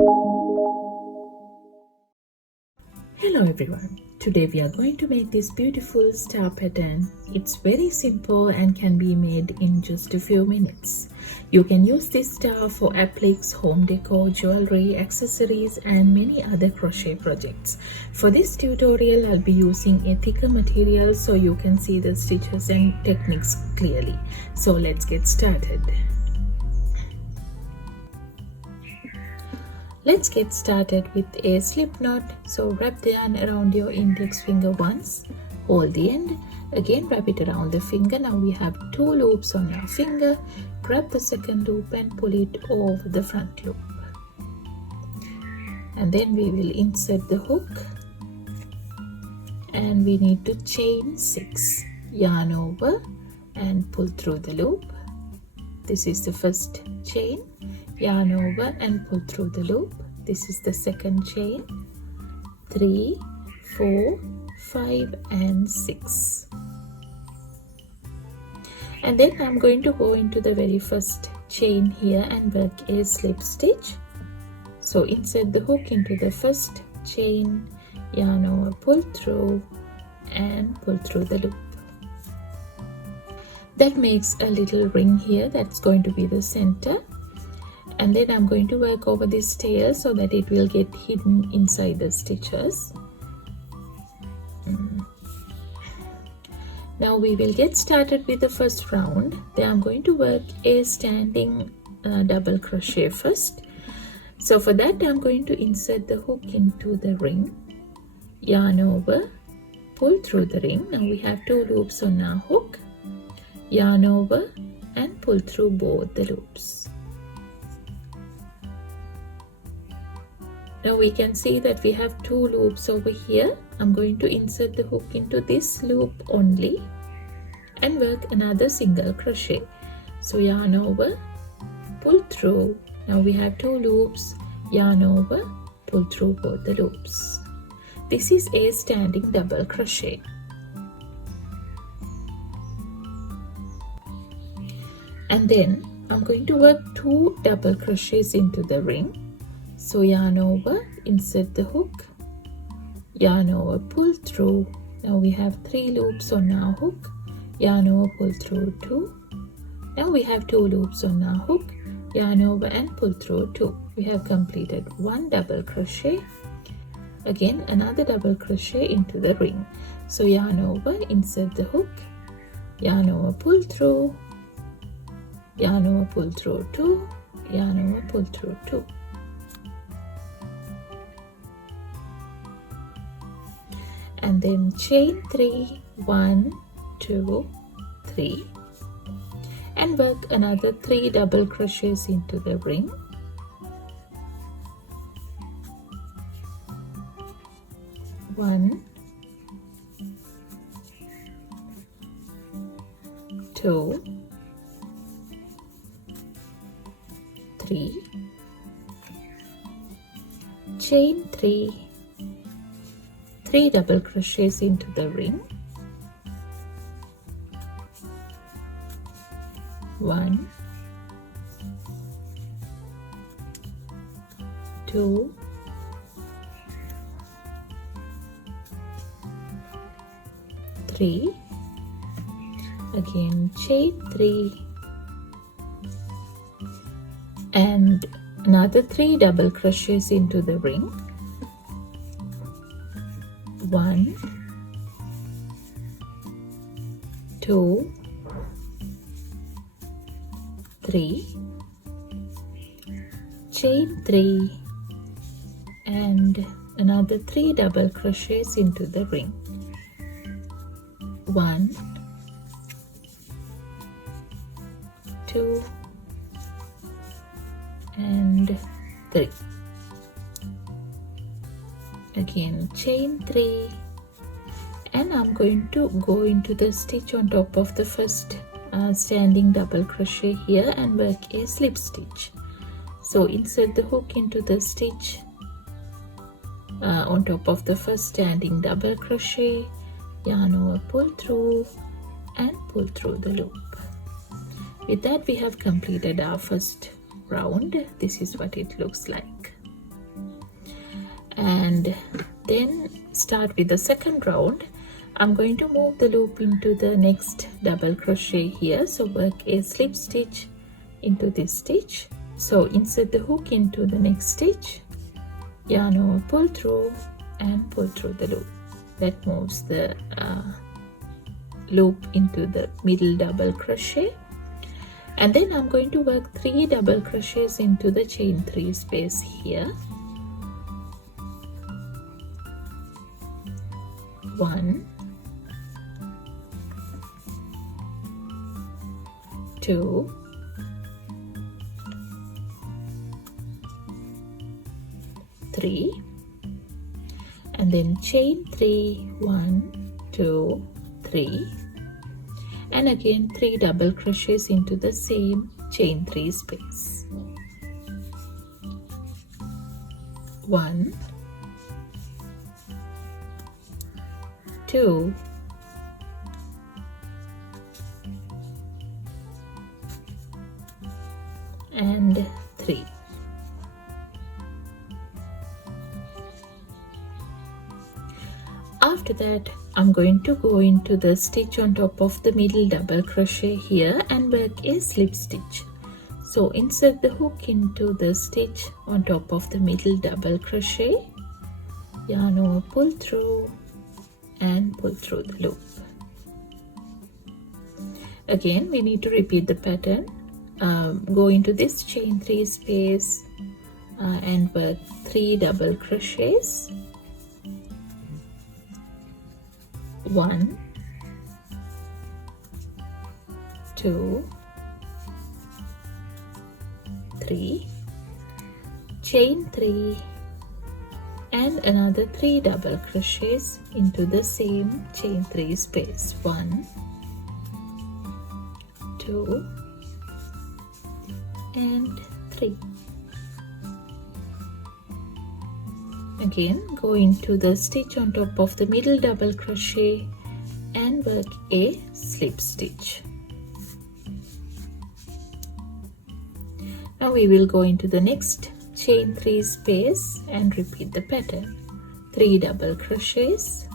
Hello everyone, today we are going to make this beautiful star pattern. It's very simple and can be made in just a few minutes. You can use this star for appliques, home decor, jewelry, accessories and many other crochet projects. For this tutorial I'll be using a thicker material so you can see the stitches and techniques clearly. So let's get started. Let's get started with a slip knot. So wrap the yarn around your index finger once, hold the end, again wrap it around the finger. Now we have 2 loops on our finger. Grab the second loop and pull it over the front loop. And then we will insert the hook and we need to chain 6. Yarn over and pull through the loop. This is the first chain. Yarn over and pull through the loop. This is the second chain. 3, 4, 5 and 6. And then I'm going to go into the very first chain here and work a slip stitch. So insert the hook into the first chain, yarn over, pull through and pull through the loop. That makes a little ring here. That's going to be the center. And then I'm going to work over this tail so that it will get hidden inside the stitches. Now we will get started with the first round. Then I'm going to work a standing double crochet first. So for that I'm going to insert the hook into the ring, yarn over, pull through the ring. Now we have 2 loops on our hook, yarn over and pull through both the loops. Now we can see that we have 2 loops over here. I'm going to insert the hook into this loop only and work another single crochet. So yarn over, pull through. Now we have 2 loops, yarn over, pull through both the loops. This is a standing double crochet. And then I'm going to work 2 double crochets into the ring. So yarn over, insert the hook, yarn over, pull through. Now we have 3 loops on our hook, yarn over, pull through 2. Now we have 2 loops on our hook, yarn over and pull through 2. We have completed 1 double crochet. Again another double crochet into the ring. So yarn over, insert the hook, yarn over, pull through, yarn over, pull through 2, yarn over, pull through 2. And then chain 3, 1, 2, 3 and work another 3 double crochets into the ring. 1, 2, 3, chain 3, 3 double crochets into the ring. 1, 2, 3. Again chain 3 and another 3 double crochets into the ring. 1, 2, 3, chain 3 and another 3 double crochets into the ring. 1, 2 and 3. Again chain 3 and I'm going to go into the stitch on top of the first standing double crochet here and work a slip stitch. So insert the hook into the stitch on top of the first standing double crochet, yarn over, pull through and pull through the loop. With that we have completed our first round. This is what it looks like. and then start with the second round. I'm going to move the loop into the next double crochet here, so work a slip stitch into this stitch. So insert the hook into the next stitch, yarn over, pull through and pull through the loop. That moves the loop into the middle double crochet, and then I'm going to work 3 double crochets into the chain 3 space here. 1, 2, 3, and then chain 3, 1, 2, 3, and again 3 double crochets into the same chain 3 space. 1, 2, and 3. After that, I'm going to go into the stitch on top of the middle double crochet here and work a slip stitch. So insert the hook into the stitch on top of the middle double crochet, yarn over, pull through and pull through the loop. Again, we need to repeat the pattern. Go into this chain 3 space and work 3 double crochets. 1, 2, 3, chain 3 and another 3 double crochets into the same chain 3 space. 1, 2, and 3. Again, go into the stitch on top of the middle double crochet and work a slip stitch. Now we will go into the next chain 3 space and repeat the pattern. 3 double crochets,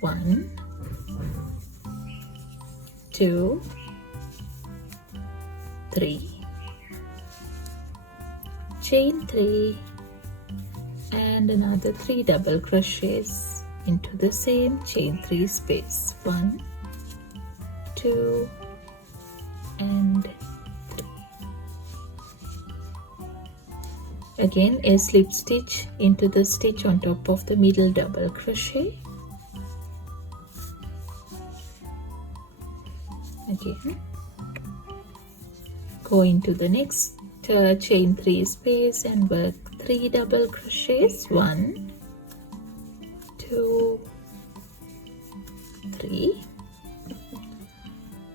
1, 2, 3, chain 3 and another 3 double crochets into the same chain 3 space. 1, 2, and 3. Again, a slip stitch into the stitch on top of the middle double crochet. Again, go into the next chain 3 space and work 3 double crochets. 1, 2, 3,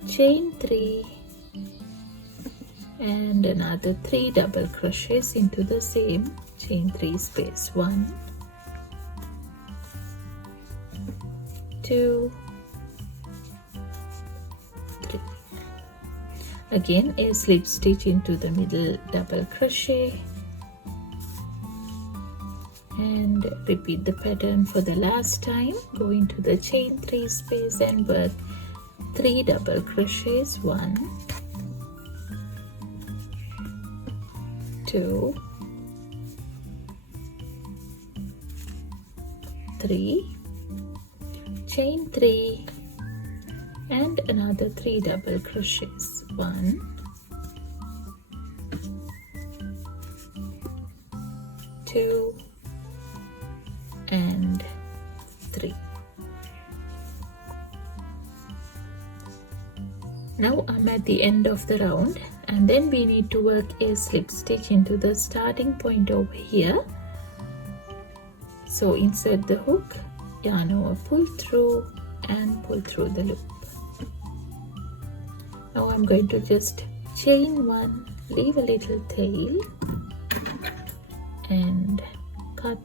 chain 3 and another 3 double crochets into the same chain 3 space. 1, 2, 3. Again, a slip stitch into the middle double crochet and repeat the pattern for the last time. Go into the chain 3 space and work 3 double crochets. 1, 2, 3, chain 3 and another 3 double crochets. 1, 2, and 3. Now I'm at the end of the round, and then we need to work a slip stitch into the starting point over here. So insert the hook, yarn over, pull through and pull through the loop. Now I'm going to just chain 1, leave a little tail and cut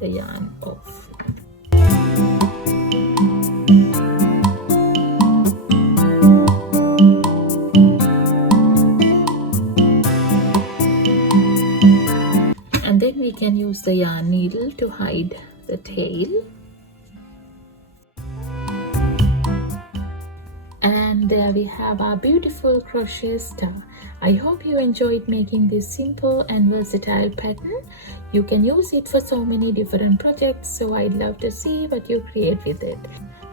the yarn off. then we can use the yarn needle to hide the tail. And there we have our beautiful crochet star. I hope you enjoyed making this simple and versatile pattern. You can use it for so many different projects, so I'd love to see what you create with it.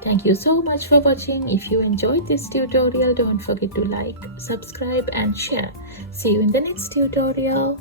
Thank you so much for watching. If you enjoyed this tutorial, don't forget to like, subscribe and share. See you in the next tutorial.